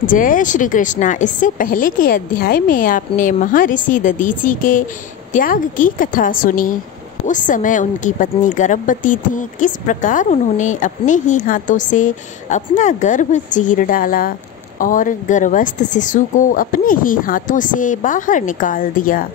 जय श्री कृष्णा। इससे पहले के अध्याय में आपने महर्षि दधीचि के त्याग की कथा सुनी। उस समय उनकी पत्नी गर्भवती थी। किस प्रकार उन्होंने अपने ही हाथों से अपना गर्भ चीर डाला और गर्भस्थ शिशु को अपने ही हाथों से बाहर निकाल दिया।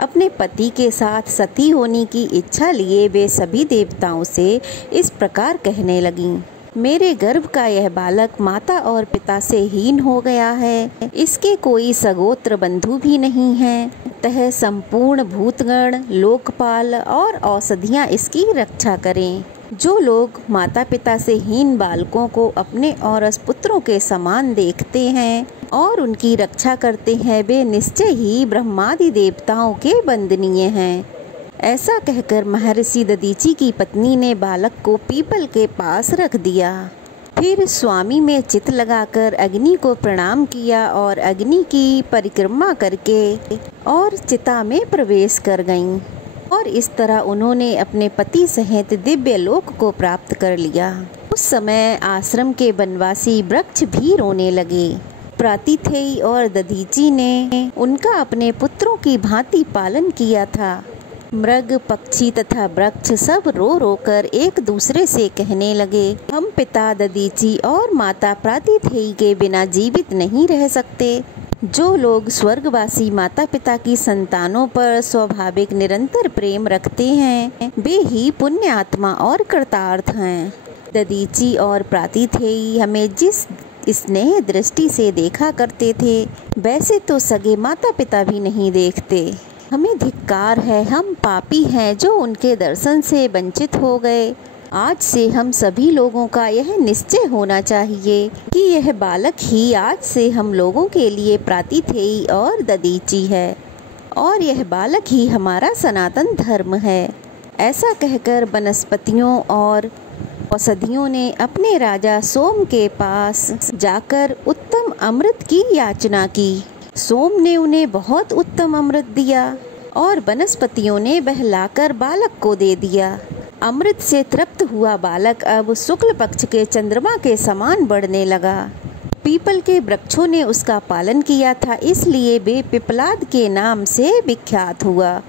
अपने पति के साथ सती होने की इच्छा लिए वे सभी देवताओं से इस प्रकार कहने लगीं, मेरे गर्भ का यह बालक माता और पिता से हीन हो गया है। इसके कोई सगोत्र बंधु भी नहीं है। अतः संपूर्ण भूतगण, लोकपाल और औषधियाँ इसकी रक्षा करें। जो लोग माता पिता से हीन बालकों को अपने औरस पुत्रों के समान देखते हैं और उनकी रक्षा करते हैं, वे निश्चय ही ब्रह्मादि देवताओं के वंदनीय हैं। ऐसा कहकर महर्षि दधीचि की पत्नी ने बालक को पीपल के पास रख दिया। फिर स्वामी में चित लगाकर अग्नि को प्रणाम किया और अग्नि की परिक्रमा करके और चिता में प्रवेश कर गईं। और इस तरह उन्होंने अपने पति सहित दिव्य लोक को प्राप्त कर लिया। उस समय आश्रम के वनवासी वृक्ष भी रोने लगे। प्रातिथेयी और दधीचि ने उनका अपने पुत्रों की भांति पालन किया था। मृग, पक्षी तथा वृक्ष सब रो रो कर एक दूसरे से कहने लगे, हम पिता दधीचि और माता प्रातिथेयी के बिना जीवित नहीं रह सकते। जो लोग स्वर्गवासी माता पिता की संतानों पर स्वाभाविक निरंतर प्रेम रखते हैं, वे ही पुण्य आत्मा और कृतार्थ हैं। दधीचि और प्रातिथेयी हमें जिस स्नेह दृष्टि से देखा करते थे, वैसे तो सगे माता पिता भी नहीं देखते। हमें धिक्कार है, हम पापी हैं जो उनके दर्शन से वंचित हो गए। आज से हम सभी लोगों का यह निश्चय होना चाहिए कि यह बालक ही आज से हम लोगों के लिए प्रातिथेयी और दधीचि है और यह बालक ही हमारा सनातन धर्म है। ऐसा कहकर वनस्पतियों और औषधियों ने अपने राजा सोम के पास जाकर उत्तम अमृत की याचना की। सोम ने उन्हें बहुत उत्तम अमृत दिया और वनस्पतियों ने बहलाकर बालक को दे दिया। अमृत से तृप्त हुआ बालक अब शुक्ल पक्ष के चंद्रमा के समान बढ़ने लगा। पीपल के वृक्षों ने उसका पालन किया था, इसलिए वे पिपलाद के नाम से विख्यात हुआ।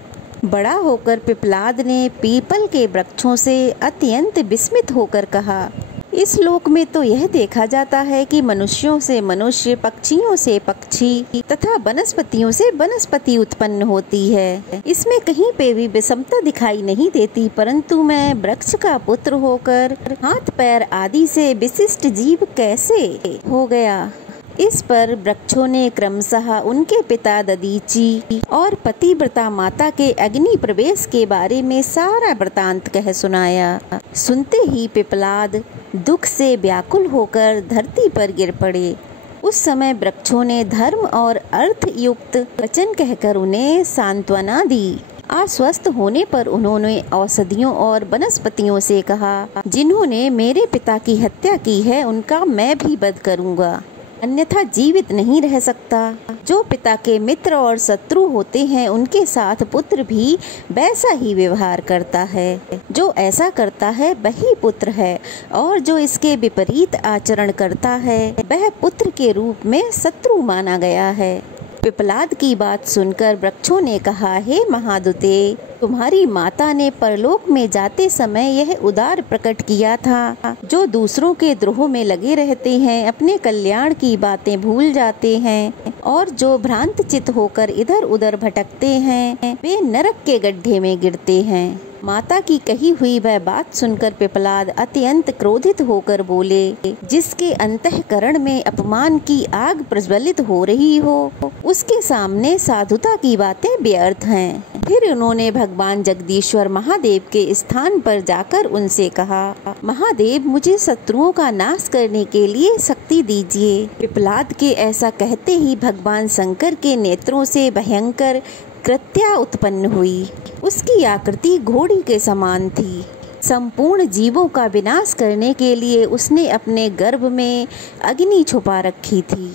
बड़ा होकर पिपलाद ने पीपल के वृक्षों से अत्यंत विस्मित होकर कहा, इस लोक में तो यह देखा जाता है कि मनुष्यों से मनुष्य, पक्षियों से पक्षी तथा वनस्पतियों से वनस्पति उत्पन्न होती है। इसमें कहीं पे भी विषमता दिखाई नहीं देती, परंतु मैं वृक्ष का पुत्र होकर हाथ पैर आदि से विशिष्ट जीव कैसे हो गया। इस पर वृक्षों ने क्रमशः उनके पिता दधीचि और पतिव्रता माता के अग्नि प्रवेश के बारे में सारा वृतांत कह सुनाया। सुनते ही पिपलाद दुख से व्याकुल होकर धरती पर गिर पड़े। उस समय वृक्षों ने धर्म और अर्थ युक्त वचन कहकर उन्हें सांत्वना दी। अस्वस्थ होने पर उन्होंने औषधियों और वनस्पतियों से कहा, जिन्होंने मेरे पिता की हत्या की है उनका मैं भी वध करूंगा, अन्यथा जीवित नहीं रह सकता। जो पिता के मित्र और शत्रु होते हैं, उनके साथ पुत्र भी वैसा ही व्यवहार करता है। जो ऐसा करता है वही पुत्र है, और जो इसके विपरीत आचरण करता है वह पुत्र के रूप में शत्रु माना गया है। पिपलाद की बात सुनकर वृक्षों ने कहा, हे महादुते, तुम्हारी माता ने परलोक में जाते समय यह उदार प्रकट किया था। जो दूसरों के द्रोह में लगे रहते हैं, अपने कल्याण की बातें भूल जाते हैं और जो भ्रांत चित होकर इधर उधर भटकते हैं, वे नरक के गड्ढे में गिरते हैं। माता की कही हुई वह बात सुनकर पिपलाद अत्यंत क्रोधित होकर बोले, जिसके अंतःकरण में अपमान की आग प्रज्वलित हो रही हो, उसके सामने साधुता की बातें व्यर्थ हैं। फिर उन्होंने भगवान जगदीश्वर महादेव के स्थान पर जाकर उनसे कहा, महादेव, मुझे शत्रुओं का नाश करने के लिए शक्ति दीजिए। पिपलाद के ऐसा कहते ही भगवान शंकर के नेत्रों से भयंकर कृत्या उत्पन्न हुई। उसकी आकृति घोड़ी के समान थी। संपूर्ण जीवों का विनाश करने के लिए उसने अपने गर्भ में अग्नि छुपा रखी थी।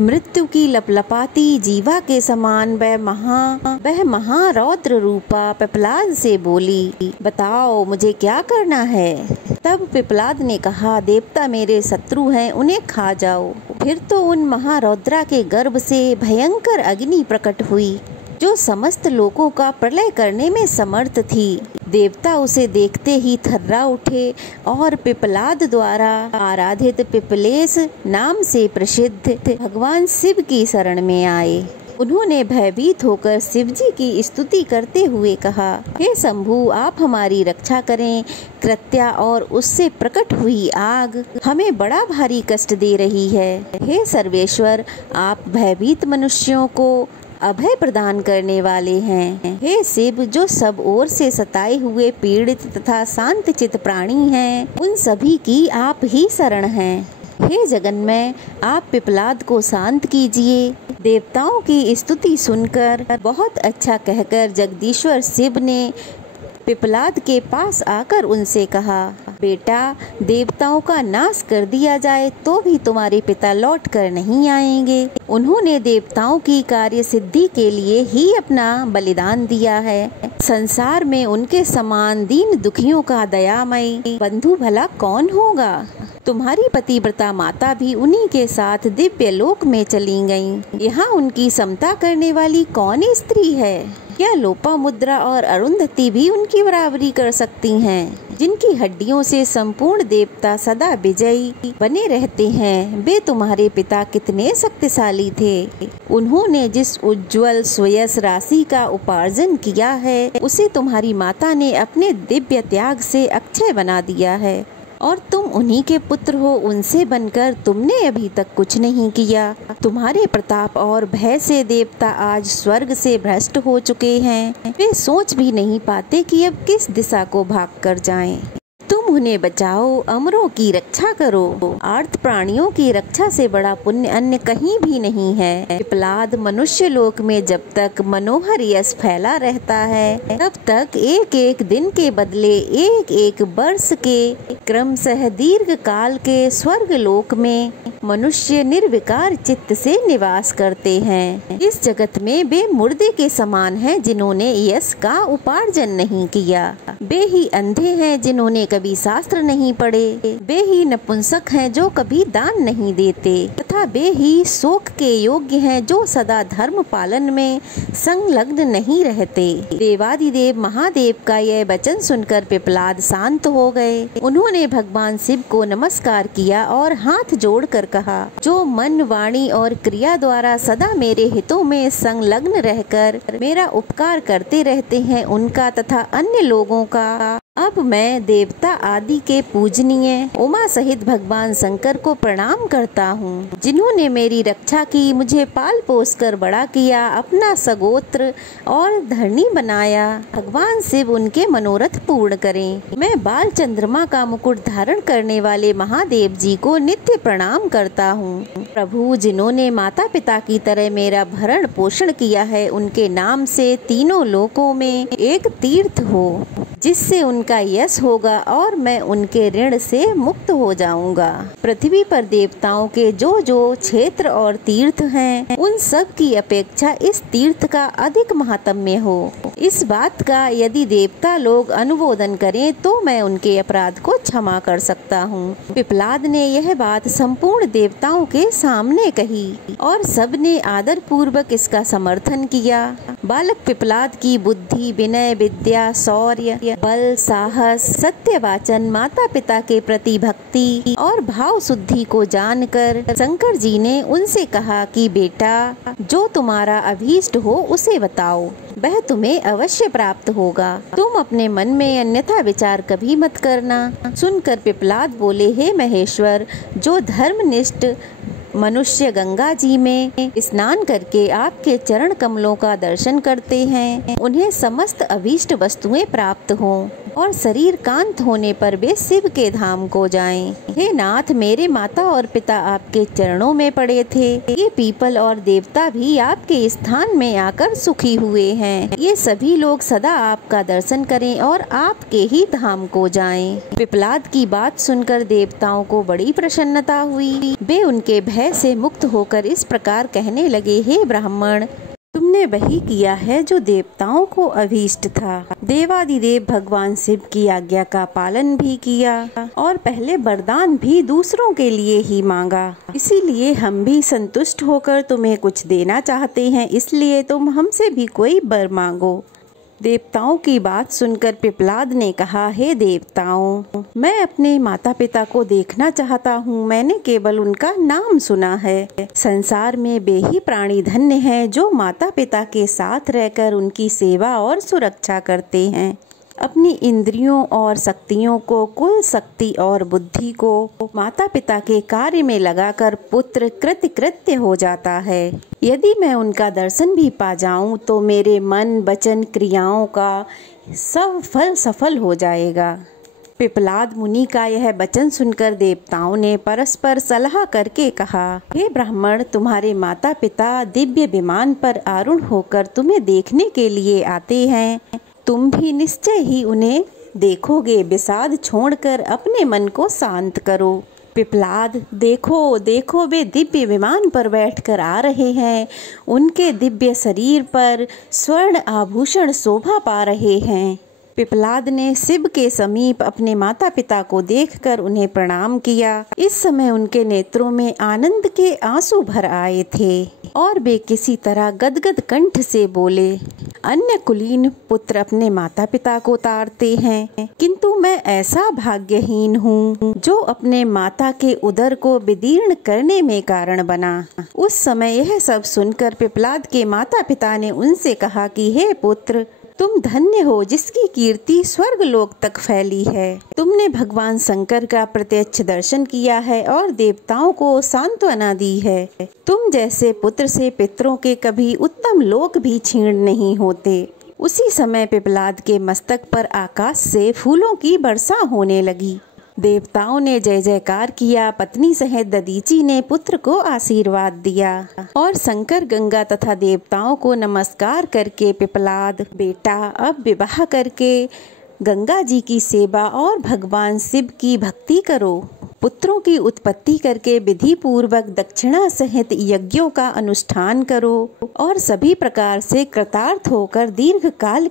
मृत्यु की लपलपाती जीवा के समान वह महारौद्र रूपा पिपलाद से बोली, बताओ मुझे क्या करना है। तब पिपलाद ने कहा, देवता मेरे शत्रु हैं, उन्हें खा जाओ। फिर तो उन महारौद्रा के गर्भ से भयंकर अग्नि प्रकट हुई, जो समस्त लोगों का प्रलय करने में समर्थ थी। देवता उसे देखते ही थर्रा उठे और पिपलाद द्वारा आराधित पिपलेश नाम से प्रसिद्ध भगवान शिव की शरण में आए। उन्होंने भयभीत होकर शिव जी की स्तुति करते हुए कहा, हे शंभु, आप हमारी रक्षा करें। कृत्या और उससे प्रकट हुई आग हमें बड़ा भारी कष्ट दे रही है। हे सर्वेश्वर, आप भयभीत मनुष्यों को अभय प्रदान करने वाले हैं। हे शिव, जो सब ओर से सताए हुए पीड़ित तथा शांत चित प्राणी हैं, उन सभी की आप ही शरण हैं। हे जगन्मय, आप पिपलाद को शांत कीजिए। देवताओं की स्तुति सुनकर बहुत अच्छा कहकर जगदीश्वर शिव ने पिपलाद के पास आकर उनसे कहा, बेटा, देवताओं का नाश कर दिया जाए तो भी तुम्हारे पिता लौट कर नहीं आएंगे। उन्होंने देवताओं की कार्य सिद्धि के लिए ही अपना बलिदान दिया है। संसार में उनके समान दीन दुखियों का दयामय बंधु भला कौन होगा। तुम्हारी पतिव्रता माता भी उन्हीं के साथ दिव्य लोक में चली गईं। यहाँ उनकी समता करने वाली कौन स्त्री है। क्या लोपामुद्रा और अरुंधति भी उनकी बराबरी कर सकती हैं, जिनकी हड्डियों से संपूर्ण देवता सदा विजयी बने रहते हैं। वे तुम्हारे पिता कितने शक्तिशाली थे। उन्होंने जिस उज्जवल स्वयस राशि का उपार्जन किया है, उसे तुम्हारी माता ने अपने दिव्य त्याग से अक्षय बना दिया है, और तुम उन्हीं के पुत्र हो। उनसे बनकर तुमने अभी तक कुछ नहीं किया। तुम्हारे प्रताप और भय से देवता आज स्वर्ग से भ्रष्ट हो चुके हैं। वे सोच भी नहीं पाते कि अब किस दिशा को भाग कर जाएं। तुम उन्हें बचाओ, अमरों की रक्षा करो। आर्त प्राणियों की रक्षा से बड़ा पुण्य अन्य कहीं भी नहीं है। पिपलाद, मनुष्य लोक में जब तक मनोहर यश फैला रहता है, तब तक एक एक दिन के बदले एक एक वर्ष के क्रमशः दीर्घ काल के स्वर्ग लोक में मनुष्य निर्विकार चित्त से निवास करते हैं। इस जगत में वे मुर्दे के समान हैं, जिन्होंने यश का उपार्जन नहीं किया। वे ही अंधे हैं, जिन्होंने कभी शास्त्र नहीं पढ़े। वे ही नपुंसक हैं, जो कभी दान नहीं देते, तथा वे ही शोक के योग्य हैं, जो सदा धर्म पालन में संलग्न नहीं रहते। देवादिदेव महादेव का यह वचन सुनकर पिपलाद शांत हो गए। उन्होंने भगवान शिव को नमस्कार किया और हाथ जोड़कर कहा, जो मन, वाणी और क्रिया द्वारा सदा मेरे हितों में संलग्न रहकर मेरा उपकार करते रहते हैं, उनका तथा अन्य लोगों का अब मैं देवता आदि के पूजनीय उमा सहित भगवान शंकर को प्रणाम करता हूँ, जिन्होंने मेरी रक्षा की, मुझे पाल पोस कर बड़ा किया, अपना सगोत्र और धरणी बनाया। भगवान शिव उनके मनोरथ पूर्ण करें। मैं बाल चंद्रमा का मुकुट धारण करने वाले महादेव जी को नित्य प्रणाम करता हूँ। प्रभु, जिन्होंने माता पिता की तरह मेरा भरण पोषण किया है, उनके नाम से तीनों लोकों में एक तीर्थ हो, जिससे उनका यश होगा और मैं उनके ऋण से मुक्त हो जाऊंगा। पृथ्वी पर देवताओं के जो जो क्षेत्र और तीर्थ हैं, उन सब की अपेक्षा इस तीर्थ का अधिक महात्म्य हो। इस बात का यदि देवता लोग अनुमोदन करें तो मैं उनके अपराध को क्षमा कर सकता हूँ। पिपलाद ने यह बात संपूर्ण देवताओं के सामने कही और सबने आदर पूर्वक इसका समर्थन किया। बालक पिपलाद की बुद्धि, विनय, विद्या, शौर्य, बल, साहस, सत्य वाचन, माता पिता के प्रति भक्ति और भाव शुद्धि को जानकर शंकर जी ने उनसे कहा कि बेटा, जो तुम्हारा अभीष्ट हो उसे बताओ, वह तुम्हें अवश्य प्राप्त होगा। तुम अपने मन में अन्यथा विचार कभी मत करना। सुनकर पिपलाद बोले, हे महेश्वर, जो धर्मनिष्ठ मनुष्य गंगा जी में स्नान करके आपके चरण कमलों का दर्शन करते हैं, उन्हें समस्त अभीष्ट वस्तुएं प्राप्त हों और शरीर कांत होने पर वे शिव के धाम को जाएं। हे नाथ, मेरे माता और पिता आपके चरणों में पड़े थे। ये पीपल और देवता भी आपके स्थान में आकर सुखी हुए हैं। ये सभी लोग सदा आपका दर्शन करें और आपके ही धाम को जाएं। पिपलाद की बात सुनकर देवताओं को बड़ी प्रसन्नता हुई। वे उनके भय से मुक्त होकर इस प्रकार कहने लगे, हे ब्राह्मण, तुमने वही किया है जो देवताओं को अभीष्ट था। देवादिदेव भगवान शिव की आज्ञा का पालन भी किया और पहले वरदान भी दूसरों के लिए ही मांगा। इसीलिए हम भी संतुष्ट होकर तुम्हें कुछ देना चाहते हैं, इसलिए तुम हमसे भी कोई वर मांगो। देवताओं की बात सुनकर पिपलाद ने कहा, हे देवताओं, मैं अपने माता पिता को देखना चाहता हूँ। मैंने केवल उनका नाम सुना है। संसार में वे ही प्राणी धन्य हैं जो माता पिता के साथ रहकर उनकी सेवा और सुरक्षा करते हैं। अपनी इंद्रियों और शक्तियों को, कुल शक्ति और बुद्धि को माता पिता के कार्य में लगाकर पुत्र कृतकृत्य हो जाता है। यदि मैं उनका दर्शन भी पा जाऊं तो मेरे मन, वचन, क्रियाओं का सब फल सफल हो जाएगा। पिपलाद मुनि का यह वचन सुनकर देवताओं ने परस्पर सलाह करके कहा, हे ब्राह्मण, तुम्हारे माता पिता दिव्य विमान पर आरूढ़ होकर तुम्हें देखने के लिए आते हैं। तुम भी निश्चय ही उन्हें देखोगे। विषाद छोड़कर अपने मन को शांत करो। पिपलाद, देखो देखो, वे दिव्य विमान पर बैठकर आ रहे हैं। उनके दिव्य शरीर पर स्वर्ण आभूषण शोभा पा रहे हैं। पिपलाद ने शिव के समीप अपने माता पिता को देखकर उन्हें प्रणाम किया। इस समय उनके नेत्रों में आनंद के आंसू भर आए थे और वे किसी तरह गदगद कंठ से बोले, अन्य कुलीन पुत्र अपने माता पिता को ताड़ते हैं, किंतु मैं ऐसा भाग्यहीन हूँ जो अपने माता के उदर को विदीर्ण करने में कारण बना। उस समय यह सब सुनकर पिपलाद के माता पिता ने उनसे कहा कि हे पुत्र, तुम धन्य हो जिसकी कीर्ति स्वर्ग लोक तक फैली है। तुमने भगवान शंकर का प्रत्यक्ष दर्शन किया है और देवताओं को सांत्वना दी है। तुम जैसे पुत्र से पितरों के कभी उत्तम लोक भी क्षीण नहीं होते। उसी समय पिपलाद के मस्तक पर आकाश से फूलों की वर्षा होने लगी। देवताओं ने जय जयकार किया। पत्नी सहित दधीचि ने पुत्र को आशीर्वाद दिया और शंकर, गंगा तथा देवताओं को नमस्कार करके, पिपलाद बेटा, अब विवाह करके गंगा जी की सेवा और भगवान शिव की भक्ति करो। पुत्रों की उत्पत्ति करके विधि पूर्वक दक्षिणा सहित यज्ञों का अनुष्ठान करो और सभी प्रकार से कृतार्थ होकर दीर्घ काल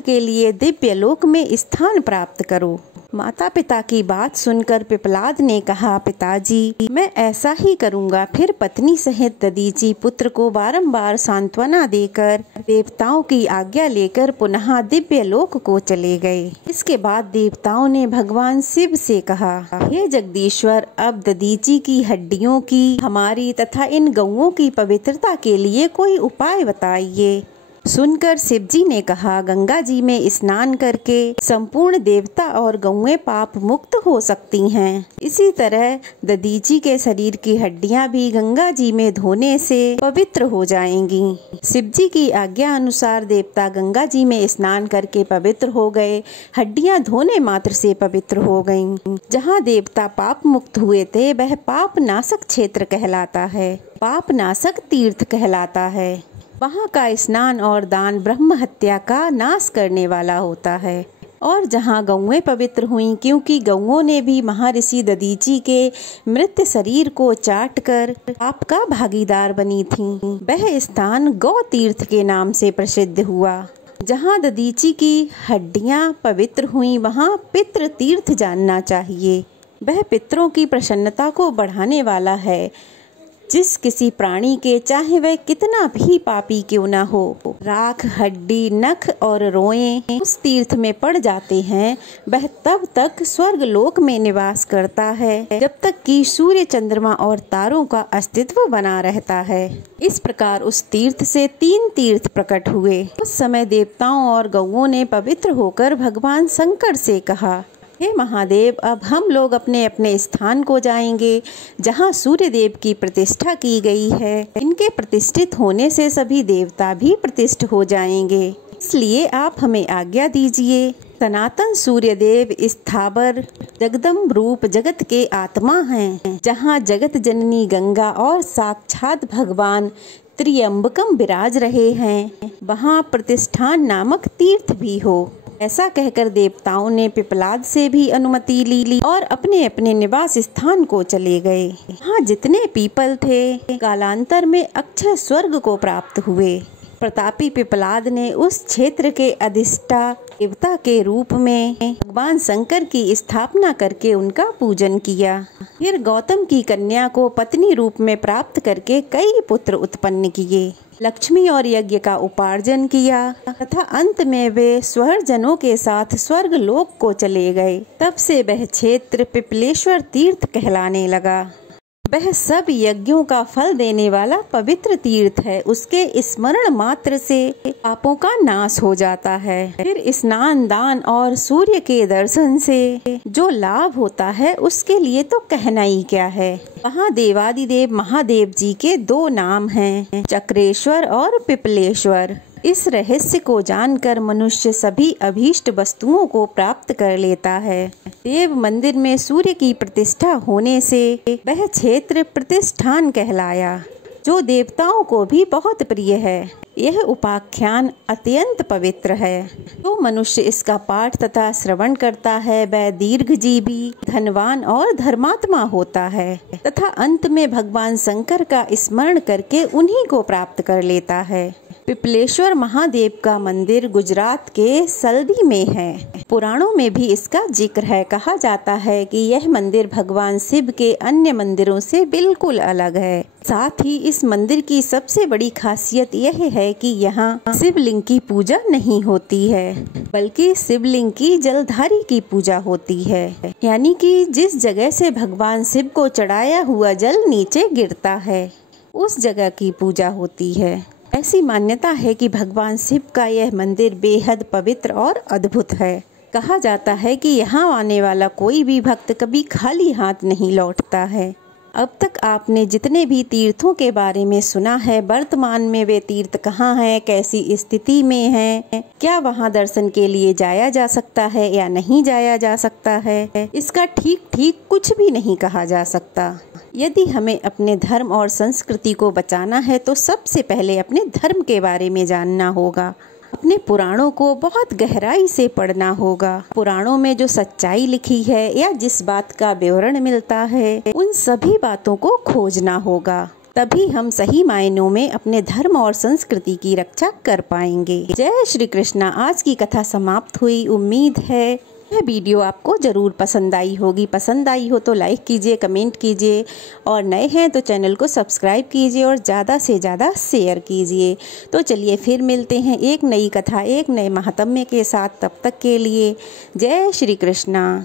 के लिए दिव्य लोक में स्थान प्राप्त करो। माता पिता की बात सुनकर पिपलाद ने कहा, पिताजी, मैं ऐसा ही करूँगा। फिर पत्नी सहित दधीचि पुत्र को बारंबार सांत्वना देकर देवताओं की आज्ञा लेकर पुनः दिव्य लोक को चले गए। इसके बाद देवताओं ने भगवान शिव से कहा, हे जगदीश्वर, अब दधीचि की हड्डियों की, हमारी तथा इन गौओं की पवित्रता के लिए कोई उपाय बताइए। सुनकर शिवजी ने कहा, गंगा जी में स्नान करके संपूर्ण देवता और गौएं पाप मुक्त हो सकती हैं। इसी तरह दधीचि के शरीर की हड्डियां भी गंगा जी में धोने से पवित्र हो जाएंगी। शिवजी की आज्ञा अनुसार देवता गंगा जी में स्नान करके पवित्र हो गए। हड्डियां धोने मात्र से पवित्र हो गईं। जहाँ देवता पाप मुक्त हुए थे वह पाप नाशक क्षेत्र कहलाता है, पाप नाशक तीर्थ कहलाता है। वहाँ का स्नान और दान ब्रह्म हत्या का नाश करने वाला होता है। और जहाँ गौएं पवित्र हुईं, क्योंकि गौओं ने भी महर्षि दधीचि के मृत शरीर को चाटकर पाप का भागीदार बनी थीं, वह स्थान गौ तीर्थ के नाम से प्रसिद्ध हुआ। जहाँ दधीचि की हड्डियाँ पवित्र हुईं, वहाँ पितृ तीर्थ जानना चाहिए। वह पितरों की प्रसन्नता को बढ़ाने वाला है। जिस किसी प्राणी के, चाहे वह कितना भी पापी क्यों न हो, राख, हड्डी, नख और रोएं उस तीर्थ में पड़ जाते हैं, वह तब तक स्वर्ग लोक में निवास करता है जब तक कि सूर्य, चंद्रमा और तारों का अस्तित्व बना रहता है। इस प्रकार उस तीर्थ से 3 तीर्थ प्रकट हुए। उस समय देवताओं और गौओं ने पवित्र होकर भगवान शंकर से कहा, हे महादेव, अब हम लोग अपने अपने स्थान को जाएंगे जहाँ सूर्य देव की प्रतिष्ठा की गई है। इनके प्रतिष्ठित होने से सभी देवता भी प्रतिष्ठित हो जाएंगे, इसलिए आप हमें आज्ञा दीजिए। सनातन सूर्य देव स्थावर जगदम्ब रूप जगत के आत्मा हैं। जहाँ जगत जननी गंगा और साक्षात भगवान त्र्यंबकम विराज रहे हैं, वहाँ प्रतिष्ठान नामक तीर्थ भी हो। ऐसा कहकर देवताओं ने पिपलाद से भी अनुमति ली और अपने अपने निवास स्थान को चले गए। यहाँ जितने पीपल थे कालांतर में अक्षय स्वर्ग को प्राप्त हुए। प्रतापी पिपलाद ने उस क्षेत्र के अधिष्ठा देवता के रूप में भगवान शंकर की स्थापना करके उनका पूजन किया। फिर गौतम की कन्या को पत्नी रूप में प्राप्त करके कई पुत्र उत्पन्न किए, लक्ष्मी और यज्ञ का उपार्जन किया तथा अंत में वे स्वरजनों के साथ स्वर्ग लोक को चले गए। तब से वह क्षेत्र पिपलेश्वर तीर्थ कहलाने लगा। वह सब यज्ञों का फल देने वाला पवित्र तीर्थ है। उसके स्मरण मात्र से पापों का नाश हो जाता है। फिर स्नान, दान और सूर्य के दर्शन से जो लाभ होता है उसके लिए तो कहना ही क्या है। वहाँ देवादिदेव महादेव जी के 2 नाम हैं, चक्रेश्वर और पिपलेश्वर। इस रहस्य को जानकर मनुष्य सभी अभीष्ट वस्तुओं को प्राप्त कर लेता है। देव मंदिर में सूर्य की प्रतिष्ठा होने से वह क्षेत्र प्रतिष्ठान कहलाया, जो देवताओं को भी बहुत प्रिय है। यह उपाख्यान अत्यंत पवित्र है। जो मनुष्य इसका पाठ तथा श्रवण करता है वह दीर्घजीवी, धनवान और धर्मात्मा होता है तथा अंत में भगवान शंकर का स्मरण करके उन्हीं को प्राप्त कर लेता है। पिपलेश्वर महादेव का मंदिर गुजरात के सल्दी में है। पुराणों में भी इसका जिक्र है। कहा जाता है कि यह मंदिर भगवान शिव के अन्य मंदिरों से बिल्कुल अलग है। साथ ही इस मंदिर की सबसे बड़ी खासियत यह है कि यहाँ शिवलिंग की पूजा नहीं होती है, बल्कि शिवलिंग की जलधारी की पूजा होती है। यानी कि जिस जगह से भगवान शिव को चढ़ाया हुआ जल नीचे गिरता है, उस जगह की पूजा होती है। ऐसी मान्यता है कि भगवान शिव का यह मंदिर बेहद पवित्र और अद्भुत है। कहा जाता है कि यहाँ आने वाला कोई भी भक्त कभी खाली हाथ नहीं लौटता है। अब तक आपने जितने भी तीर्थों के बारे में सुना है, वर्तमान में वे तीर्थ कहाँ हैं, कैसी स्थिति में हैं, क्या वहाँ दर्शन के लिए जाया जा सकता है या नहीं जाया जा सकता है, इसका ठीक ठीक कुछ भी नहीं कहा जा सकता। यदि हमें अपने धर्म और संस्कृति को बचाना है तो सबसे पहले अपने धर्म के बारे में जानना होगा। अपने पुराणों को बहुत गहराई से पढ़ना होगा। पुराणों में जो सच्चाई लिखी है या जिस बात का विवरण मिलता है, उन सभी बातों को खोजना होगा। तभी हम सही मायनों में अपने धर्म और संस्कृति की रक्षा कर पाएंगे। जय श्री कृष्णा। आज की कथा समाप्त हुई। उम्मीद है यह वीडियो आपको ज़रूर पसंद आई होगी। पसंद आई हो तो लाइक कीजिए, कमेंट कीजिए और नए हैं तो चैनल को सब्सक्राइब कीजिए और ज़्यादा से ज़्यादा शेयर कीजिए। तो चलिए फिर मिलते हैं एक नई कथा, एक नए महात्म्य के साथ। तब तक के लिए जय श्री कृष्णा।